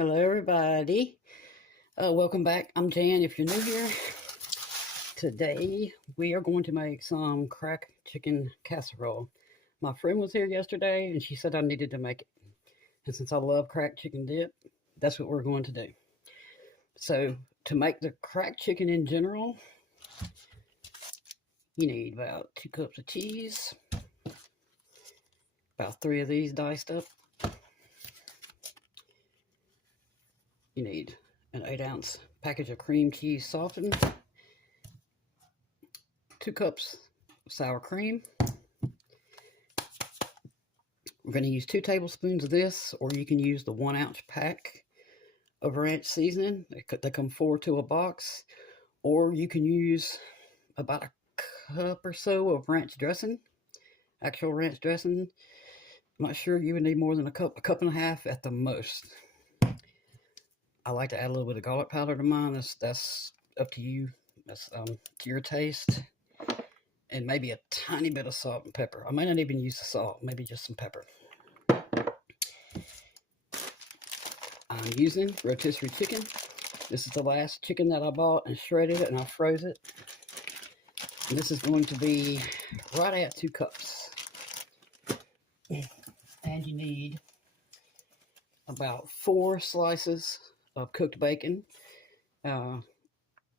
Hello, everybody. Welcome back. I'm Jan. If you're new here, today we are going to make some cracked chicken casserole. My friend was here yesterday and she said I needed to make it. And since I love cracked chicken dip, that's what we're going to do. So, to make the cracked chicken in general, you need about 2 cups of cheese, about 3 of these diced up. You need an 8-ounce package of cream cheese softened, 2 cups of sour cream. We're going to use 2 tablespoons of this, or you can use the 1-ounce pack of ranch seasoning. They come 4 to a box, or you can use about a cup or so of ranch dressing, actual ranch dressing. I'm not sure you would need more than a cup and a half at the most. I like to add a little bit of garlic powder to mine. That's up to you. That's to your taste. And maybe a tiny bit of salt and pepper. I may not even use the salt, maybe just some pepper. I'm using rotisserie chicken. This is the last chicken that I bought and shredded it, and I froze it. And this is going to be right at 2 cups. And you need about 4 slices of cooked bacon,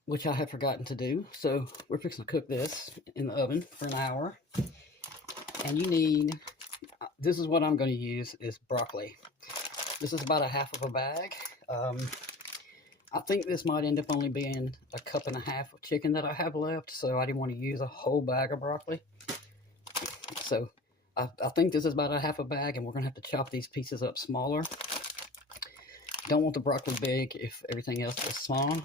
which I had forgotten to do. So we're fixing to cook this in the oven for an hour. And you need, this is what I'm going to use, is broccoli. This is about a half of a bag. I think this might end up only being a cup and a half of chicken that I have left, so I didn't want to use a whole bag of broccoli. So I think this is about a half a bag, and we're going to have to chop these pieces up smaller. Don't want the broccoli big if everything else is small.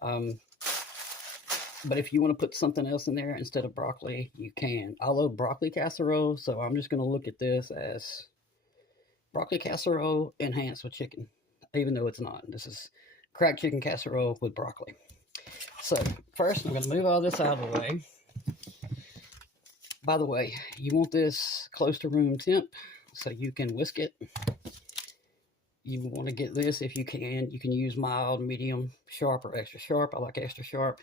But if you want to put something else in there instead of broccoli, you can. I love broccoli casserole, so I'm just going to look at this as broccoli casserole enhanced with chicken, even though it's not. This is cracked chicken casserole with broccoli. So first, I'm going to move all this out of the way. By the way, you want this close to room temp so you can whisk it. You want to get this if you can. You can use mild, medium, sharp, or extra sharp. I like extra sharp.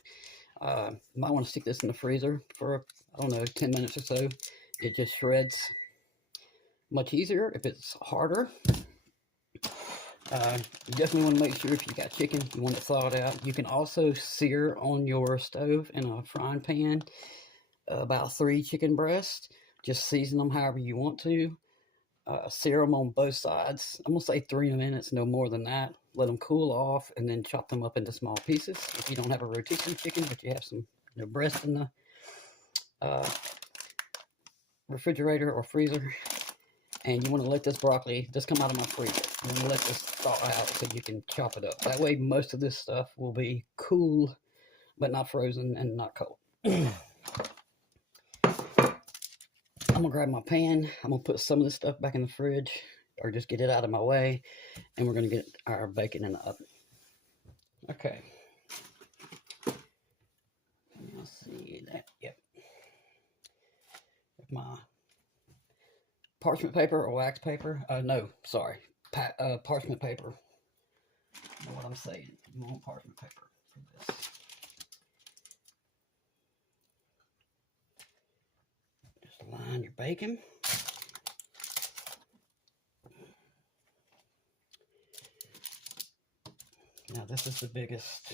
You might want to stick this in the freezer for, I don't know, 10 minutes or so. It just shreds much easier. If it's harder, you definitely want to make sure if you got chicken, you want it thawed out. You can also sear on your stove in a frying pan about 3 chicken breasts. Just season them however you want to. Sear them on both sides. I'm going to say 3 minutes, no more than that. Let them cool off, and then chop them up into small pieces. If you don't have a rotisserie chicken, but you have some breast in the refrigerator or freezer, and you want to let this broccoli just come out of my freezer, and you let this thaw out so you can chop it up. That way, most of this stuff will be cool, but not frozen and not cold. I'm going to grab my pan. I'm going to put some of this stuff back in the fridge, or just get it out of my way, and we're going to get our bacon in the oven. Okay. Let's see that. Yep. My parchment paper or wax paper. No, sorry. Parchment paper. I know what I'm saying. You want parchment paper for this. Line your bacon. Now this is the biggest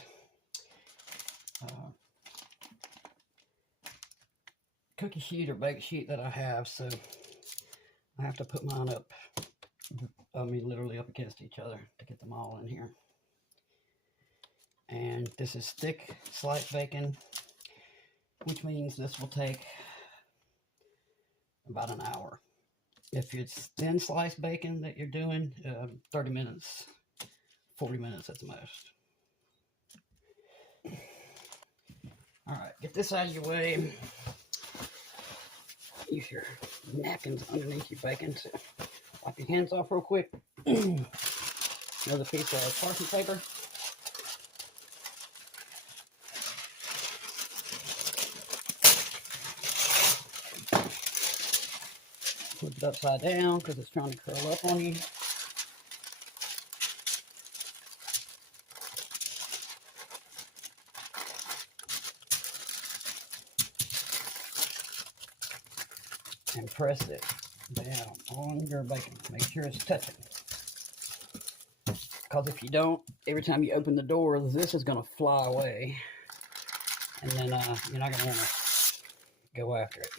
cookie sheet or bake sheet that I have, so I have to put mine up, literally up against each other to get them all in here. And this is thick sliced bacon, which means this will take about an hour. If it's thin sliced bacon that you're doing, 30 minutes, 40 minutes at the most. All right, get this out of your way. Use your napkins underneath your bacon to wipe your hands off real quick. Another piece of parchment paper. Flip it upside down because it's trying to curl up on you. press it down on your bacon. Make sure it's touching. Because if you don't, every time you open the door, this is going to fly away. And then you're not going to want to go after it.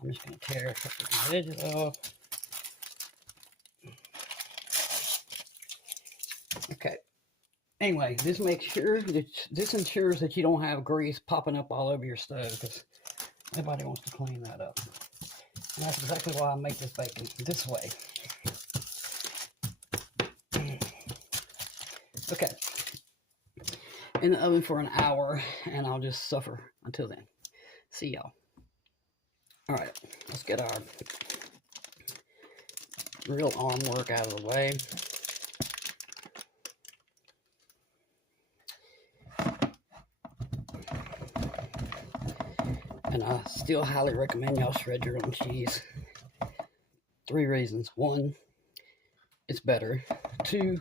I'm just going to tear a couple of the edges off. Okay. Anyway, this ensures that you don't have grease popping up all over your stove, because nobody wants to clean that up. And that's exactly why I make this bacon this way. Okay. In the oven for an hour, and I'll just suffer until then. See y'all. All right, let's get our real arm work out of the way. And I still highly recommend y'all shred your own cheese. 3 reasons. 1, it's better. 2,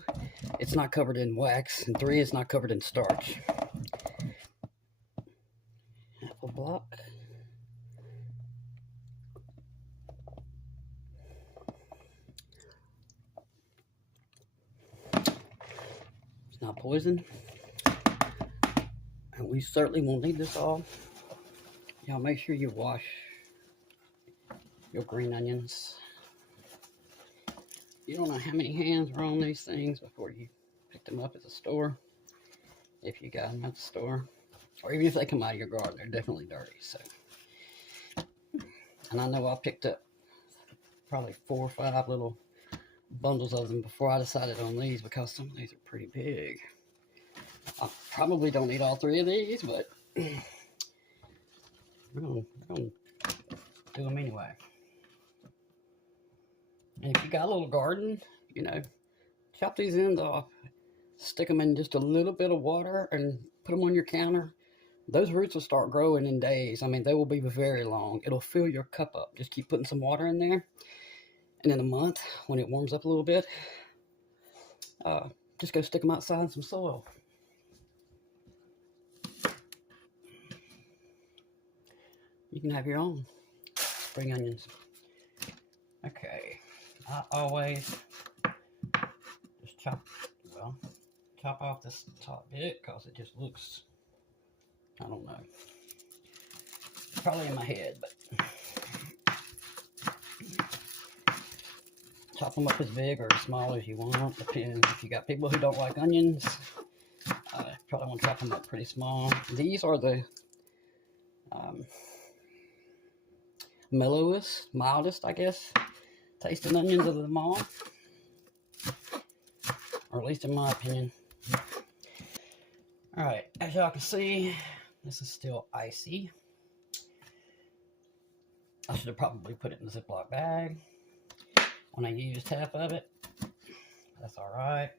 it's not covered in wax. And 3, it's not covered in starch. Apple block. It's not poison. And we certainly won't need this all. Y'all make sure you wash your green onions. You don't know how many hands are on these things before you pick them up at the store. If you got them at the store. Or even if they come out of your garden, they're definitely dirty. So, and I know I picked up probably 4 or 5 little bundles of them before I decided on these, because some of these are pretty big. I probably don't need all 3 of these, but we're gonna do them anyway. And if you got a little garden, you know, chop these ends off, stick them in just a little bit of water, and put them on your counter. Those roots will start growing in days. I mean, they will be very long. It'll fill your cup up. Just keep putting some water in there. And in a month, when it warms up a little bit, just go stick them outside in some soil. You can have your own spring onions. Okay, I always just chop off this top bit, because it just looks, I don't know, probably in my head, but chop them up as big or as small as you want. Depends. If you got people who don't like onions, probably want to chop them up pretty small. These are the mellowest, mildest, I guess, tasting onions of them all, or at least in my opinion. All right, as y'all can see, this is still icy. I should have probably put it in a Ziploc bag when I used half of it. That's all right.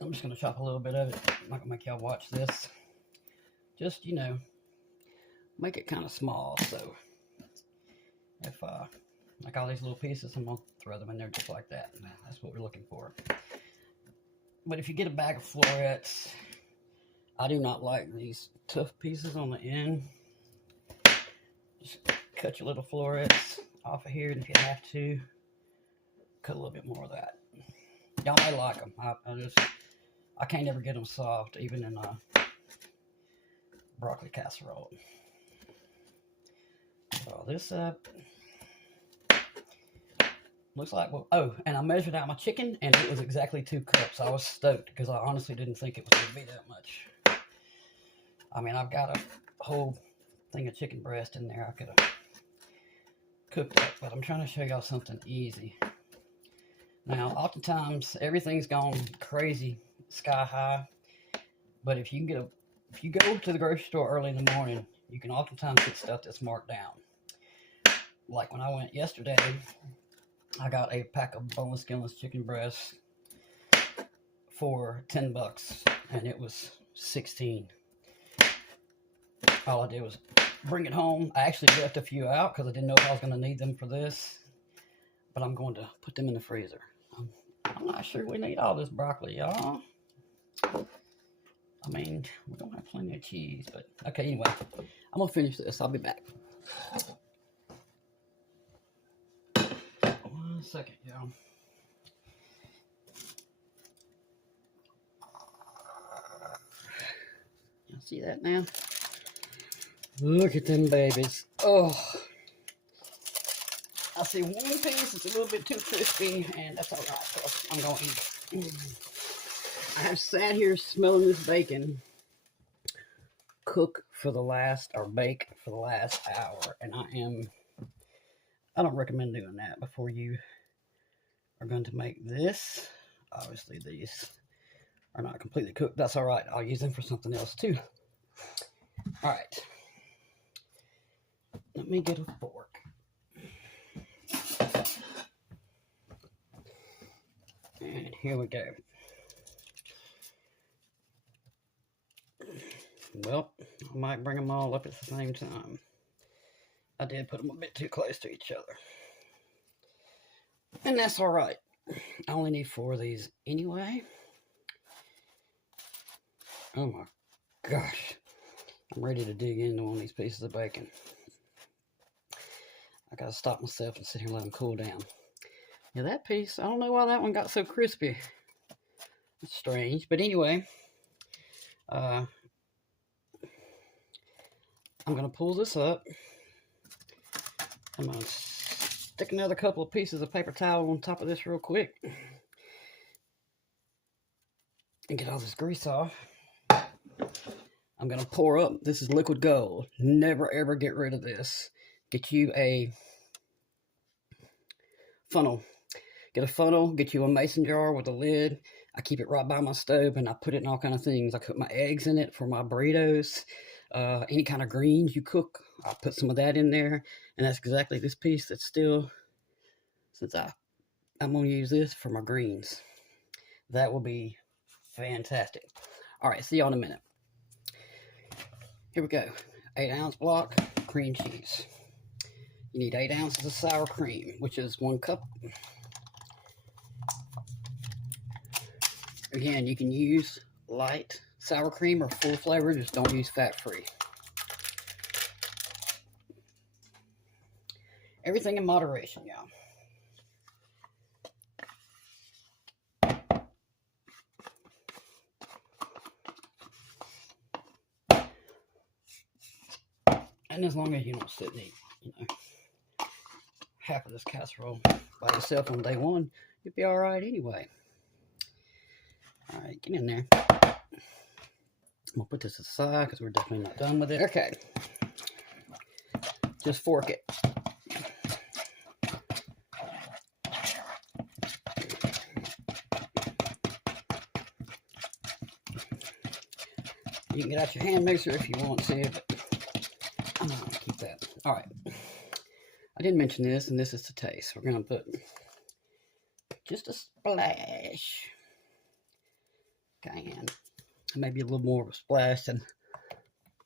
I'm just gonna chop a little bit of it. I'm not gonna make y'all watch this. Just, you know, make it kind of small. So if like all these little pieces, I'm gonna throw them in there just like that. That's what we're looking for. But if you get a bag of florets, I do not like these tough pieces on the end. Just cut your little florets off of here, and if you have to, cut a little bit more of that. Y'all may like them. I can't ever get them soft, even in broccoli casserole. So all this up. Looks like, well, oh, and I measured out my chicken, and it was exactly 2 cups. I was stoked, because I honestly didn't think it was going to be that much. I mean, I've got a whole thing of chicken breast in there I could have cooked up, but I'm trying to show y'all something easy. Now, oftentimes, everything's gone crazy, sky high, but if you go to the grocery store early in the morning, you can oftentimes get stuff that's marked down. Like when I went yesterday, I got a pack of boneless, skinless chicken breasts for $10, and it was 16. All I did was bring it home. I actually left a few out because I didn't know if I was going to need them for this, but I'm going to put them in the freezer. I'm not sure we need all this broccoli, y'all. I mean, we don't have plenty of cheese, but okay, anyway, I'm going to finish this. I'll be back. second, y'all. Y'all see that now? Look at them babies. Oh, I see one piece that's a little bit too crispy, and that's all right, so I'm going to eat it. I have sat here smelling this bacon cook for the last, or bake for the last hour, and I don't recommend doing that before you are going to make this. Obviously, these are not completely cooked. That's all right. I'll use them for something else, too. All right. Let me get a fork. And here we go. Well, I might bring them all up at the same time. I did put them a bit too close to each other. And that's all right. I only need 4 of these anyway. Oh my gosh. I'm ready to dig into one of these pieces of bacon. I gotta stop myself and sit here and let them cool down. Yeah, that piece, I don't know why that one got so crispy. It's strange, but anyway, I'm gonna pull this up. I'm gonna stick another couple of pieces of paper towel on top of this real quick and get all this grease off. I'm gonna pour up. This is liquid gold. Never ever get rid of this. Get you a funnel. Get a funnel, get you a mason jar with a lid. I keep it right by my stove, and I put it in all kind of things. I cook my eggs in it for my burritos. Any kind of greens you cook, I put some of that in there. And that's exactly this piece that's still, since I'm going to use this for my greens. That will be fantastic. All right, see y'all in a minute. Here we go. 8-ounce block cream cheese. You need 8 ounces of sour cream, which is 1 cup. Again, you can use light sour cream or full flavor, just don't use fat-free. Everything in moderation, y'all. And as long as you don't sit and eat, half of this casserole by yourself on day one, you'll be all right anyway. All right, get in there. I'm gonna put this aside because we're definitely not done with it. Okay, just fork it. You can get out your hand mixer if you want to, but I'm not gonna keep that. All right, I didn't mention this, and this is to taste. We're gonna put just a splash. Cayenne. Maybe a little more of a splash than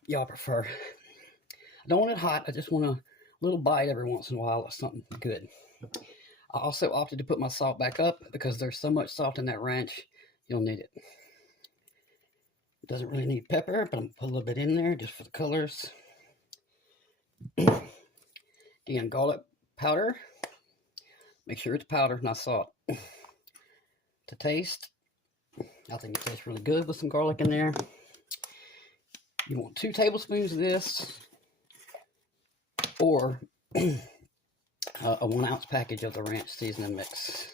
y'all prefer. I don't want it hot. I just want a little bite every once in a while of something good. I also opted to put my salt back up because there's so much salt in that ranch, you'll need it. It doesn't really need pepper, but I'm gonna put a little bit in there just for the colors. Again, garlic powder. Make sure it's powder, not salt. To taste, I think it tastes really good with some garlic in there. You want 2 tablespoons of this, or a 1-ounce package of the ranch seasoning mix.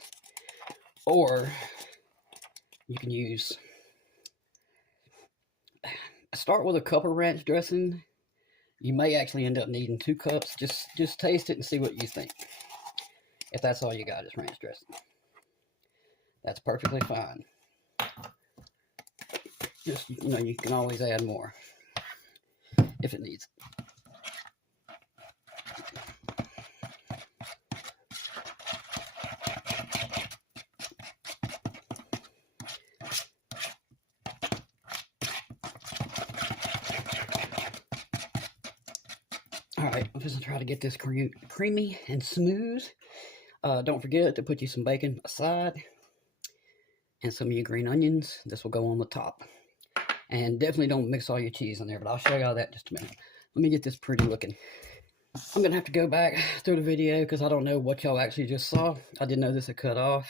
Or you can use, start with a cup of ranch dressing. You may actually end up needing 2 cups. Just taste it and see what you think. If that's all you got is ranch dressing, that's perfectly fine. Just, you can always add more if it needs. All right, I'm just gonna try to get this creamy and smooth. Don't forget to put you some bacon aside and some of your green onions. This will go on the top. And definitely don't mix all your cheese in there, but I'll show y'all that in just a minute. Let me get this pretty looking. I'm going to have to go back through the video because I don't know what y'all actually just saw. I didn't know this had cut off.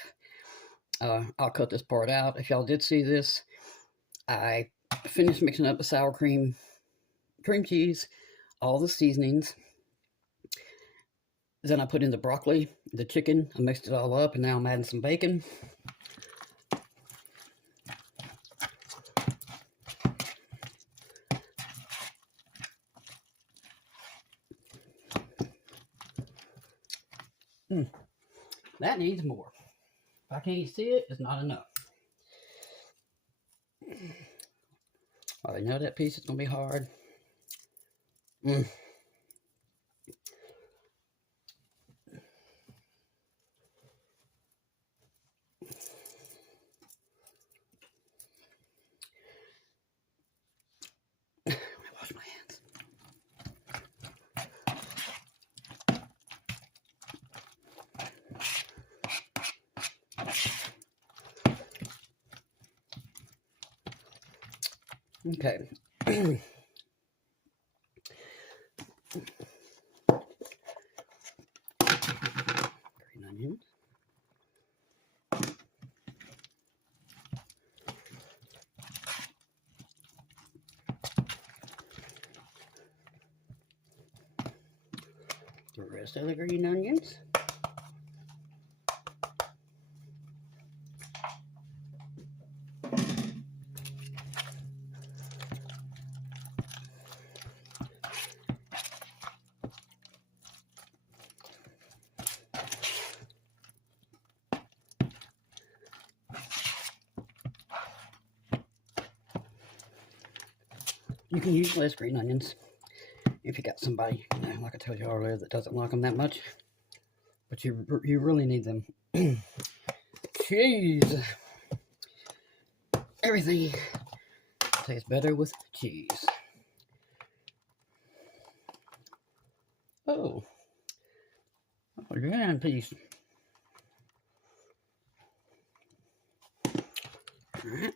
I'll cut this part out. If y'all did see this, I finished mixing up the sour cream cheese, all the seasonings. Then I put in the broccoli, the chicken. I mixed it all up, and now I'm adding some bacon. That needs more. If I can't see it, it's not enough. I know that piece is going to be hard. Wash my hands. Okay. Green onion. The rest of the green onions. You can use less green onions if you got somebody, like I told you earlier, that doesn't like them that much. But you really need them. Cheese. Everything tastes better with cheese. Oh, a grand piece. All right.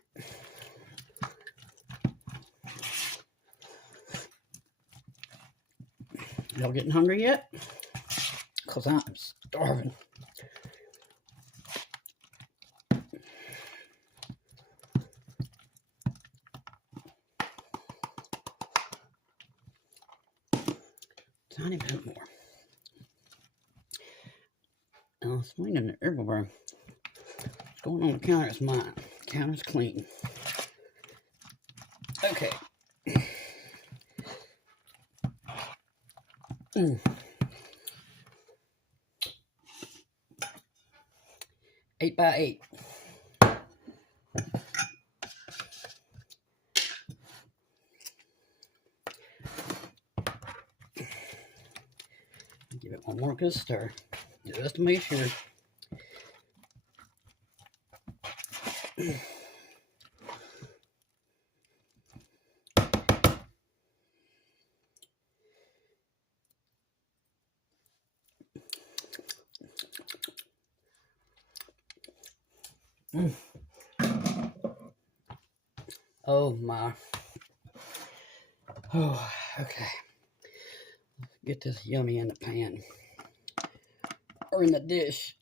Y'all getting hungry yet? Because I'm starving. Tiny bit more. Now, it's raining everywhere. What's going on the counter is mine. The counter's clean. Okay. 8 by 8. Give it one more good stir, just to make sure. Oh my. Oh, okay. Get this yummy in the pan. Or in the dish.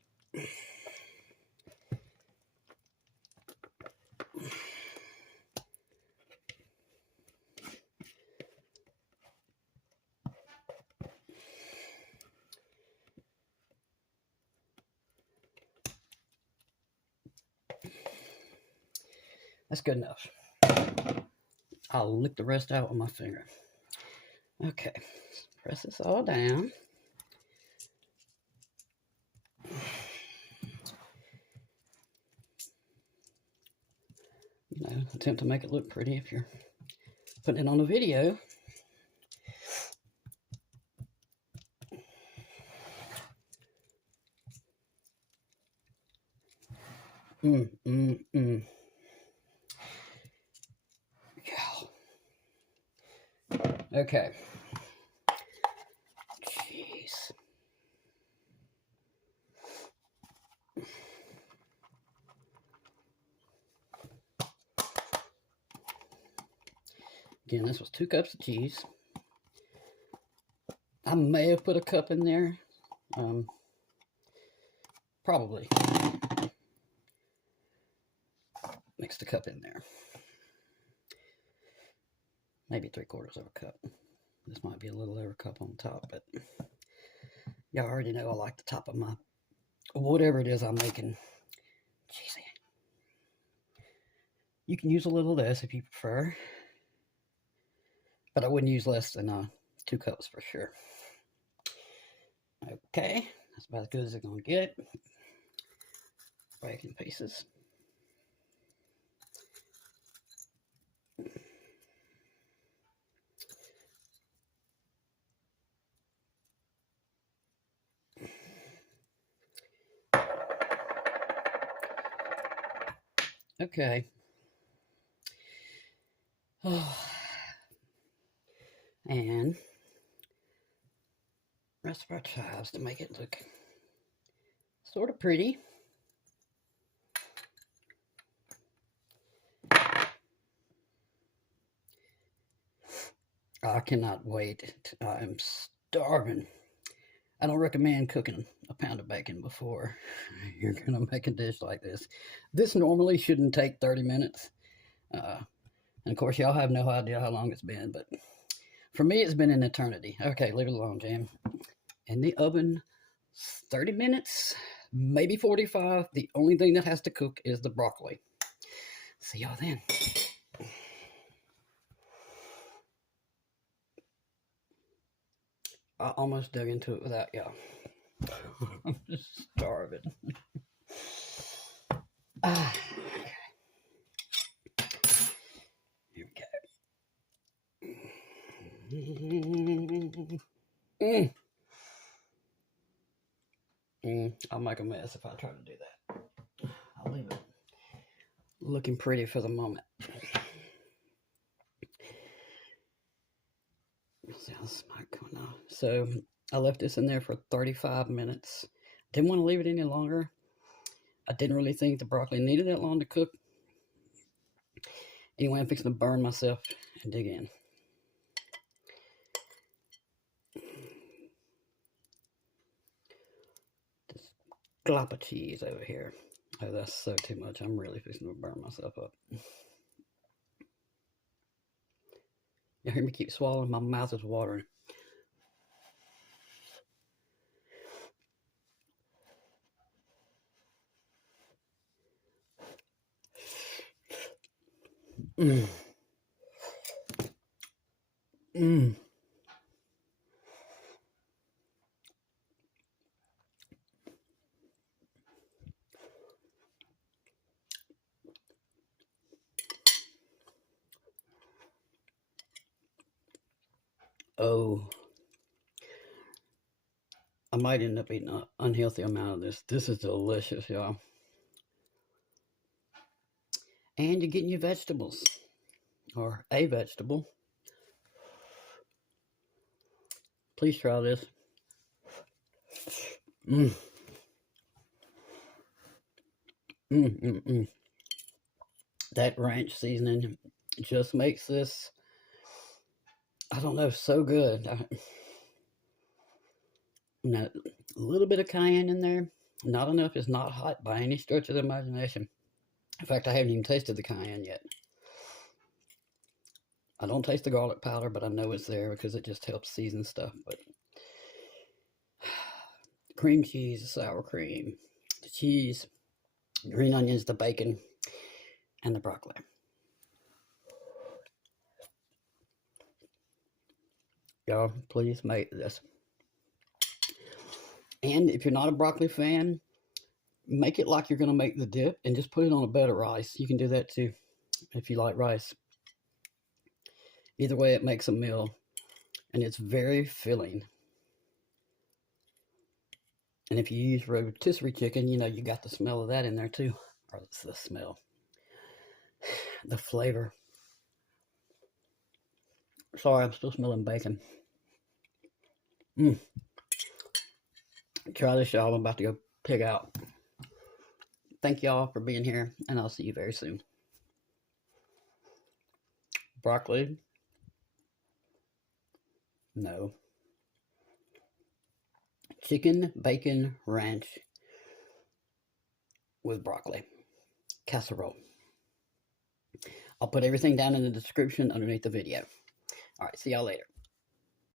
That's good enough. I'll lick the rest out with my finger. Okay, press this all down. Attempt to make it look pretty if you're putting it on a video. Okay. Jeez. Again, this was 2 cups of cheese. I may have put a cup in there. Probably mixed a cup in there. Maybe 3/4 of a cup. This might be a little over a cup on top, but y'all already know I like the top of my whatever it is I'm making. Jeez. You can use a little less if you prefer, but I wouldn't use less than 2 cups for sure. Okay, that's about as good as it's gonna get. Break in pieces. Okay. Oh. And rest of our chives to make it look sort of pretty. I cannot wait. I'm starving. I don't recommend cooking a pound of bacon before you're going to make a dish like this. This normally shouldn't take 30 minutes. And of course, y'all have no idea how long it's been, but for me, it's been an eternity. Okay, leave it alone, Jam. In the oven, 30 minutes, maybe 45. The only thing that has to cook is the broccoli. See y'all then. I almost dug into it without y'all. I'm just starving. Here we go. I'll make a mess if I try to do that. I'll leave it looking pretty for the moment. See how the smoke coming off. So I left this in there for 35 minutes. Didn't want to leave it any longer. I didn't really think the broccoli needed that long to cook. Anyway, I'm fixing to burn myself and dig in. This glop of cheese over here. Oh, that's so too much. I'm really fixing to burn myself up. You hear me keep swallowing? My mouth is watering. Mmm. Mmm. Oh. I might end up eating an unhealthy amount of this. This is delicious, y'all. And you're getting your vegetables. Or a vegetable. Please try this. Mmm. That ranch seasoning just makes this, I don't know, so good. A little bit of cayenne in there. Not enough. It's not hot by any stretch of the imagination. In fact, I haven't even tasted the cayenne yet. I don't taste the garlic powder, but I know it's there because it just helps season stuff. But cream cheese, the sour cream, the cheese, green onions, the bacon, and the broccoli. Y'all, please make this. And if you're not a broccoli fan, make it like you're going to make the dip and just put it on a bed of rice. You can do that too if you like rice. Either way, it makes a meal, and it's very filling. And if you use rotisserie chicken, you know, you got the smell of that in there too. Or it's the smell. The flavor. Sorry, I'm still smelling bacon. Try this, y'all. I'm about to go pig out. Thank y'all for being here, and I'll see you very soon. Broccoli. No. Chicken Bacon Ranch with broccoli casserole. I'll put everything down in the description underneath the video. All right, see y'all later.